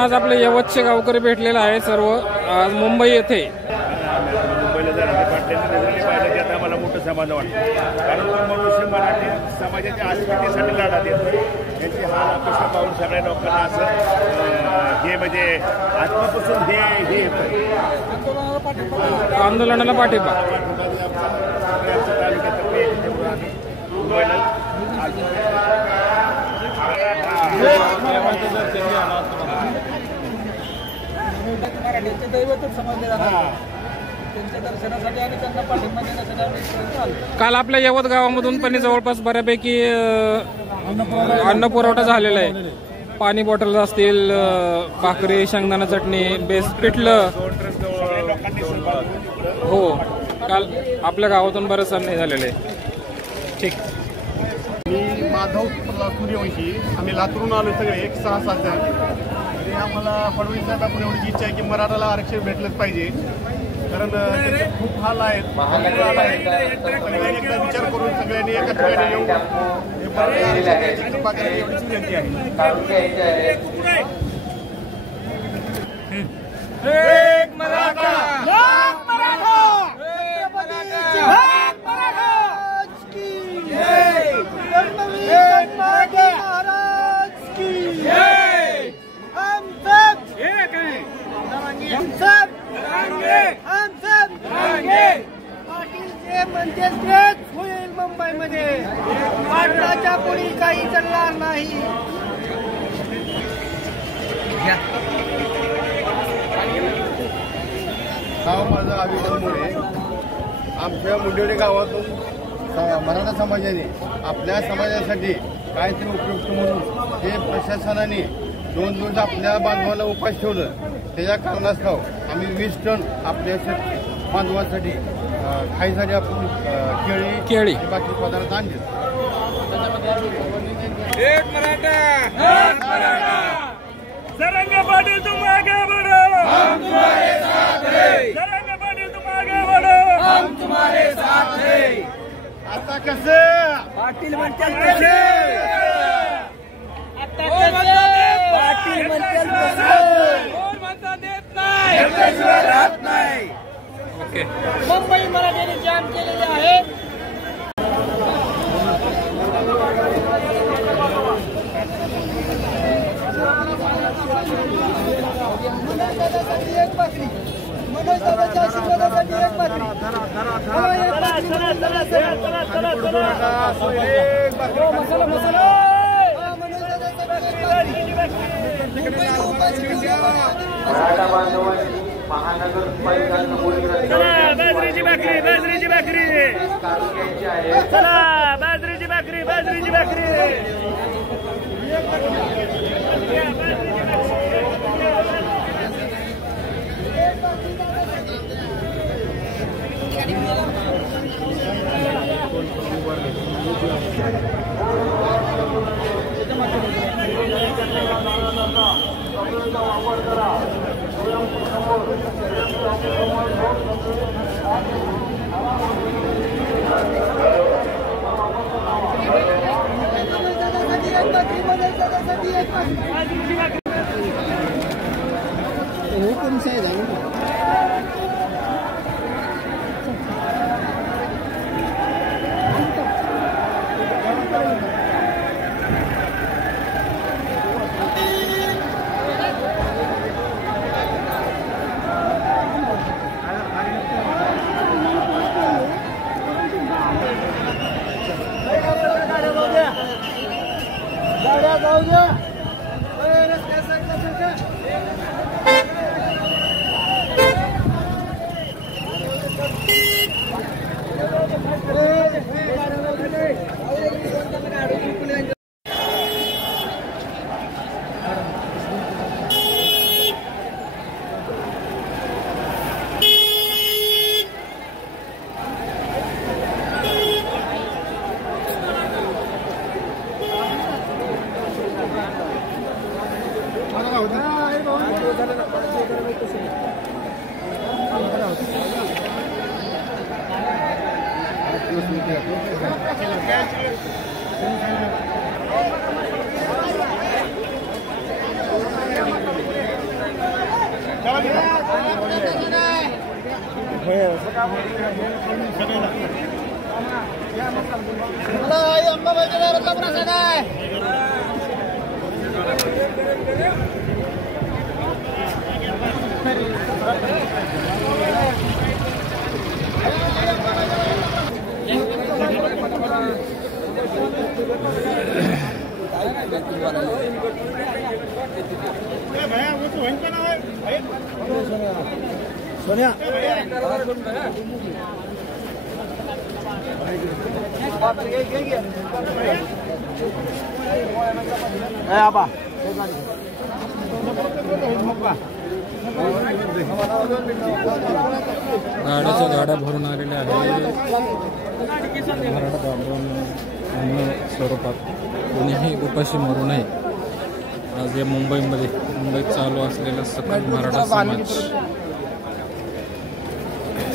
आज आपले यवतचे गावकरी भेटलेले आहे सर्व आज मुंबई येथे. मुंबईला जाणारे पाटलांच्या नजरेने पाहिलं की आता मला मोठं समाधान वाटतं. कारण मनुष्य मराठी समाजाच्या अस्मितेसाठी लढा देतो. यांची हा अपेक्षा पाहून सगळ्या लोकांना असं हे म्हणजे आत्मापासून हे येतं आंदोलनाला पाठिंबा. तालुक्यातर्फे मुंबईला मराठीचे दैवतच समजले जाणार त्यांच्या दर्शनासाठी आणि त्यांना पाठिंबा देण्यासाठी आम्ही. काल आपल्या यवत गावामधून पण जवळपास बऱ्यापैकी अन्न पुरवठा झालेला आहे. पाणी बॉटल असतील, भाकरी, शेंगदाणा चटणी, बेस पिठलं. हो काल आपल्या गावातून बरंच अन्न झालेलं आहे. ठीक. मी माधव सूर्यवंशी. आम्ही लातूरून आलो सगळे 6-7 जण. तरी आम्हाला फडणवीस साहेबांकडून एवढीच इच्छा आहे की मराठाला आरक्षण भेटलंच पाहिजे. कारण त्याचे खूप हाल आहेत, सगळ्यांनी एकदा विचार करून सगळ्यांनी एका ठिकाणी येऊन कृपा करायची एवढीच विनंती आहे. म्हणजे तेच होईल मुंबईमध्ये. पाटलाच्या कोणी काही चालणार नाही. गाव माझं अभिनंदनमुळे आमच्या मुंडेवाडी गावातून मराठा समाजाने आपल्या समाजासाठी काहीतरी उपयुक्त म्हणून हे प्रशासनाने 2 दिवस आपल्या बांधवाला उपास ठेवलं. त्याच्या कारणास्तव आम्ही 20 टन आपल्या बांधवांसाठी खाईसाठी आपण केळी बाकी पदार्थ आणले. सरंगे पाटील तुम आगे बढ़ो, हम तुम्हारे साथ हैं. सरंगे पाटील तुम आगे बढ़ो, हम तुम्हारे साथ हैं. आता कसं पाटील म्हणतात कसे, आता पाटील म्हणतात कोण म्हणता देत नाही, राहत नाही. मुंबई मराठीने जाम केलेले आहे. एक भाकरी मनोज दादाच्या आशीर्वादासाठी एक भाकरी. मसाला मसाला मनोज दादासाठी बाजरीची भाकरी, बाजरीची भाकरी, चला बाजरीची भाकरी, बाजरीची भाकरी. सोनिया आबा गाड्याच्या गाड्या भरून आलेल्या आहेत मराठा बांधवांना अन्न स्वरूपात कोणीही उपाशी मरू नये. आज या मुंबईत चालू असलेला सकल मराठा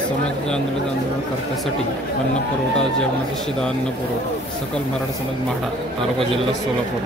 समाज आंदोलन करण्यासाठी अन्न पुरवठा जेवणाचा शिधा अन्न पुरवठा सकल मराठा समाज म्हाडा तालुका जिल्हा सोलापूर.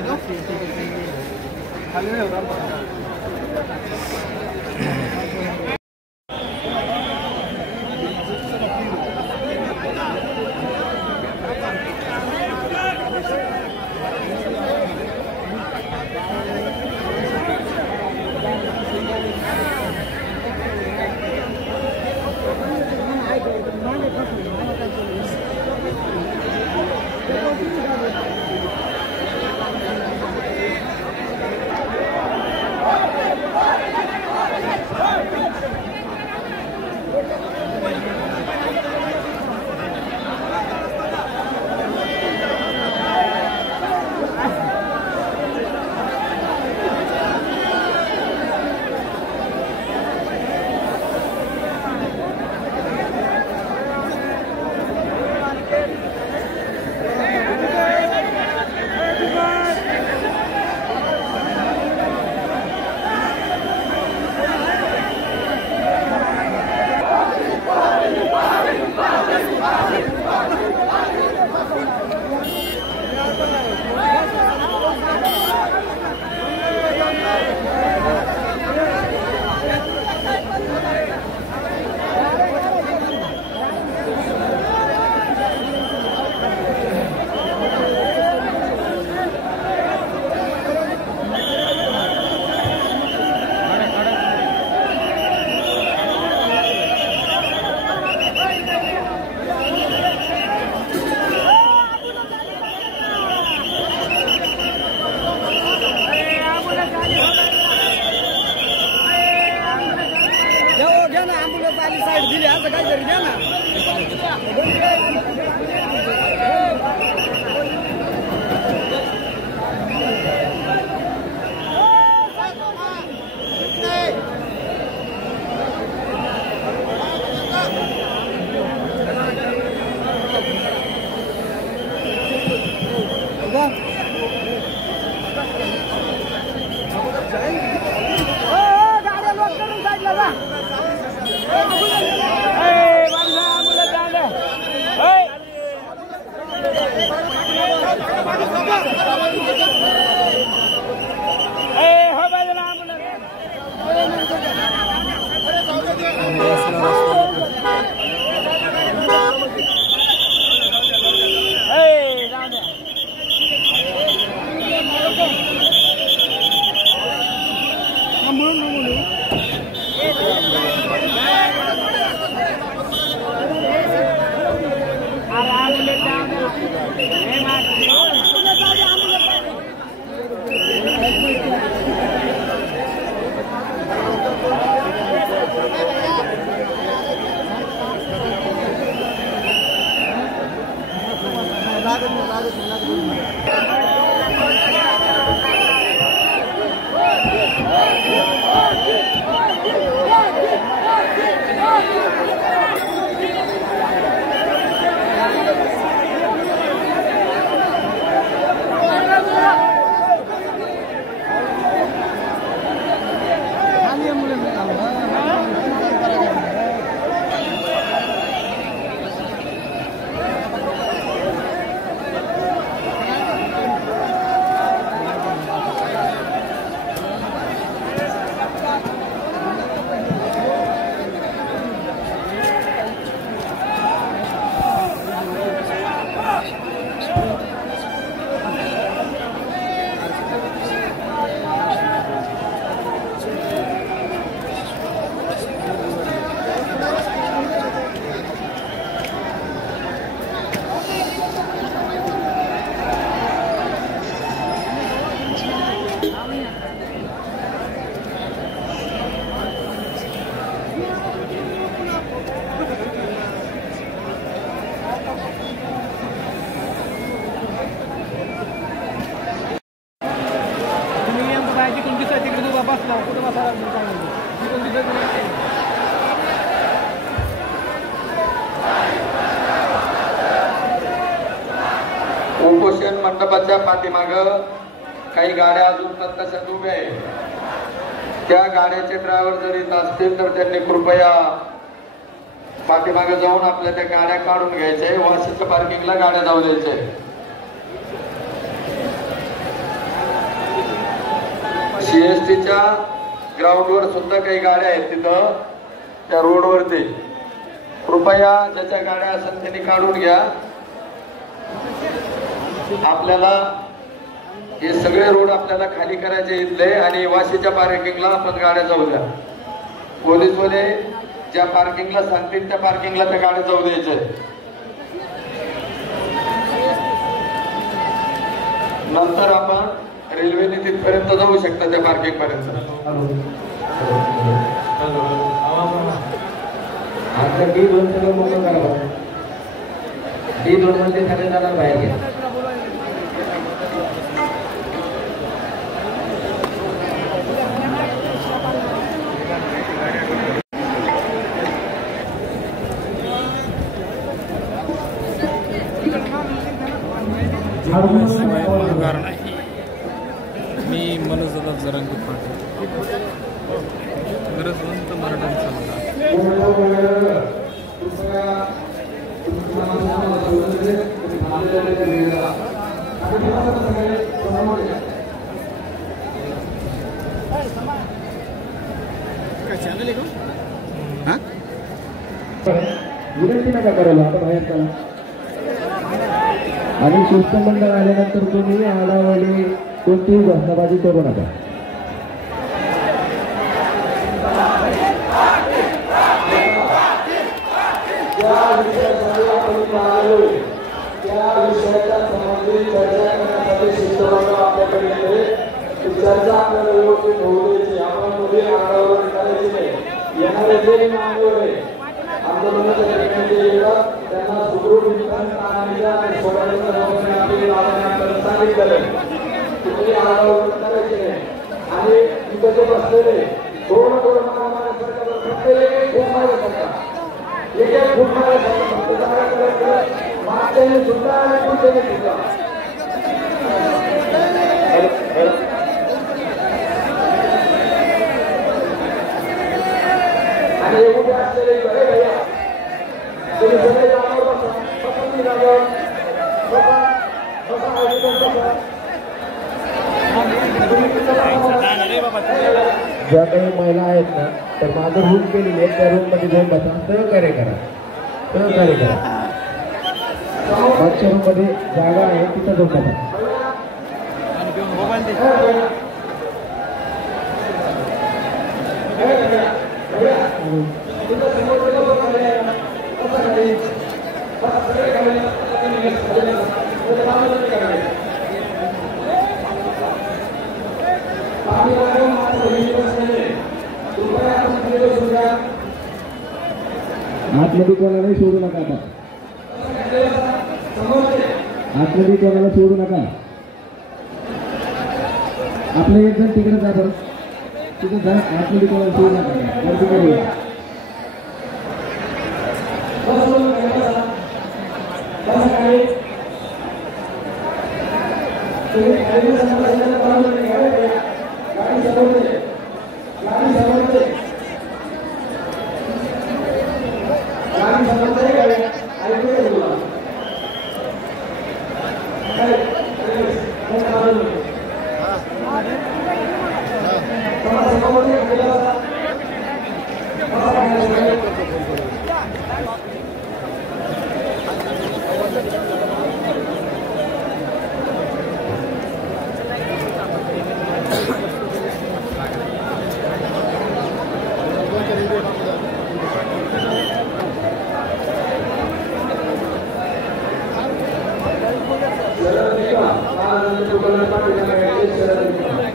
उपोषण मंडपाच्या पाठीमाग काही गाड्या अजून तशाच उभ्या आहेत. त्या गाड्याचे ड्रायव्हर जर येत असतील तर त्यांनी कृपया पाठीमागे जाऊन आपल्या त्या गाड्या काढून घ्यायच्या. वाशीच्या पार्किंगला गाड्या जाऊ द्यायच्या. सीएसटीच्या ग्राउंडवर सुद्धा काही गाड्या आहेत तिथं त्या रोडवरती. कृपया ज्याच्या गाड्या असेल त्यांनी काढून घ्या. आपल्याला हे सगळे रोड आपल्याला खाली करायचे इथले आणि वाशीच्या पार्किंगला आपण गाड्या जाऊ द्या. पोलीसवाले ज्या पार्किंगला सांगतील त्या पार्किंगला त्या गाड्या जाऊ द्यायच्या. नंतर आपण रेल्वेने तिथपर्यंत जाऊ शकता त्या पार्किंग पर्यंत. आता D2 सगळं मोकळं करा. D2 मध्ये सगळे जाणार बाहेर घ्या. शिवाय माघार नाही. मी मनोज जरांगे पाटील, गरजवंत मराठ्यांचा मला. विनंती नका करायला. आता बाहेर चला. आणि शिष्टमंडळ आल्यानंतर तुम्ही आडावडी कोणतीही घोषणाबाजी करू नका. त्या विषयाच्या संबंधित चर्चा करण्यासाठी शिष्टमंडळ आपल्याकडे चर्चा आपल्याला व्यवस्थित होऊ द्यायची. आपण मध्ये आडावडी करायची नाही. येणारे जे मान्यवर आहे आंदोलनाच्या ठिकाणी येतात त्यांना सुदृढ सांगितलं तुम्ही आडावडी करायची नाही. आणि तिथे बसलेले दोन एक फूट मागच्याने सुद्धा आणि पुढच्याने सुद्धा. आणि एवढे असलेले बरे भैया तुम्ही सगळे जाणार बसा. पसंती जाणार ज्या काही महिला आहेत ना तर माझं रूम केलेली आहे त्या रूम मध्ये जाऊन बसा. सहकार्य करा. सहकार्य करा. मागच्या रूम मध्ये जागा आहे तिथं जाऊन बसा. आतमध्ये कोणालाही सोडू नका. आता आतमध्ये कोणाला सोडू नका. आपलं एक जण तिकडे जा. बरं तिथे जा. आतमध्ये कोणाला सोडू नका. गर्दी करूया.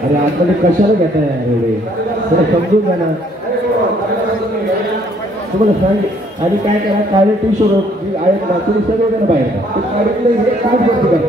अरे आतमध्ये कशाला घेताय एवढे थोडं समजून घ्या ना. तुम्हाला सांग. आणि काय करा काळे टी शर्ट आहेत ना तुम्ही सगळेजण बाहेर का काढले हे काय करतात.